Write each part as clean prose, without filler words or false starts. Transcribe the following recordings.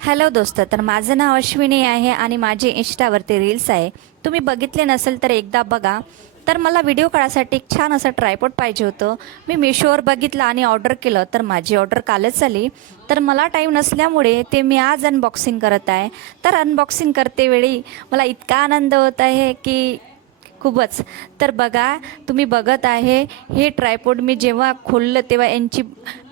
Hello दोस्त, तर माझं नाव अश्विनी आहे आणि माझे इंस्टावरती रील्स आहे. तुम्ही बघितले नसेल तर एकदा बघा. तर मला व्हिडिओ काढायसाठी एक छान असं ट्रायपॉड पाहिजे होतं. मी मिशोवर बघितलं आणि ऑर्डर केलं. तर माझी ऑर्डर कालच आली. तर मला टाईम नसल्यामुळे ते मी आज अनबॉक्सिंग करत आहे. तर अनबॉक्सिंग करते वेळी मला इतका आनंद होत आहे की खूपच. तर बघा, तुम्ही बघत आहे हे ट्रायपॉड मी जेव्हा खोललं तेव्हा यांची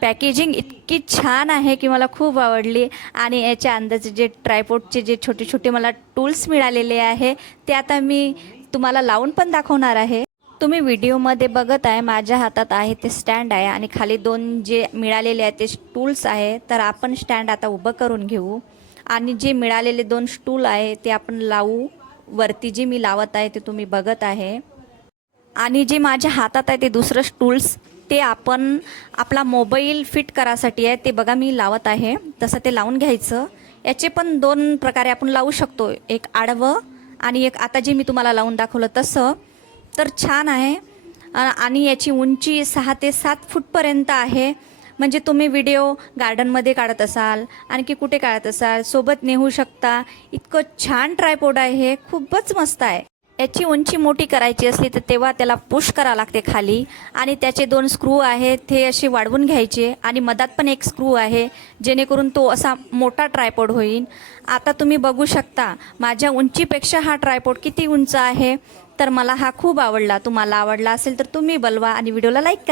पॅकेजिंग इतकी छान आहे की मला खूप आवडली. आणि याच्या अंदाजे जे ट्रायपॉडचे जे छोटे छोटे मला टूल्स मिळालेले आहे ते आता मी तुम्हाला लावून पण दाखवणार आहे. तुम्ही व्हिडिओमध्ये बघत आहे माझ्या हातात आहे ते स्टँड आहे आणि खाली दोन जे मिळालेले आहे ते टूल्स आहे. तर आपण स्टँड आता उभं करून घेऊ आणि जे मिळालेले दोन स्टूल आहे ते आपण लावू. वरती जे मी लावत आहे ते तुम्ही बघत आहे आणि जे माझ्या हातात आहे ते दुसरं स्टूल्स ते आपण आपला मोबाईल फिट करायसाठी आहे. ते बघा मी लावत आहे तसं ते लावून घ्यायचं. याचे पण दोन प्रकारे आपण लावू शकतो, एक आडवं आणि एक आता जे मी तुम्हाला लावून दाखवलं तसं. तर छान आहे आणि याची उंची 6 ते 7 फूटपर्यंत आहे. म्हणजे तुम्ही व्हिडिओ गार्डनमध्ये काढत असाल, आणखी कुठे काढत असाल, सोबत नेऊ शकता. इतकं छान ट्रायपॉड आहे हे, खूपच मस्त आहे. याची उंची मोठी करायची असली तर तेव्हा त्याला पुश करावं लागते खाली आणि त्याचे दोन स्क्रू आहेत ते असे वाढवून घ्यायचे आणि मधात पण एक स्क्रू आहे जेणेकरून तो असा मोठा ट्रायपॉड होईल. आता तुम्ही बघू शकता माझ्या उंचीपेक्षा हा ट्रायपॉड किती उंच आहे. तर मला हा खूप आवडला. तुम्हाला आवडला असेल तर तुम्ही बोलवा आणि व्हिडिओला लाईक करा.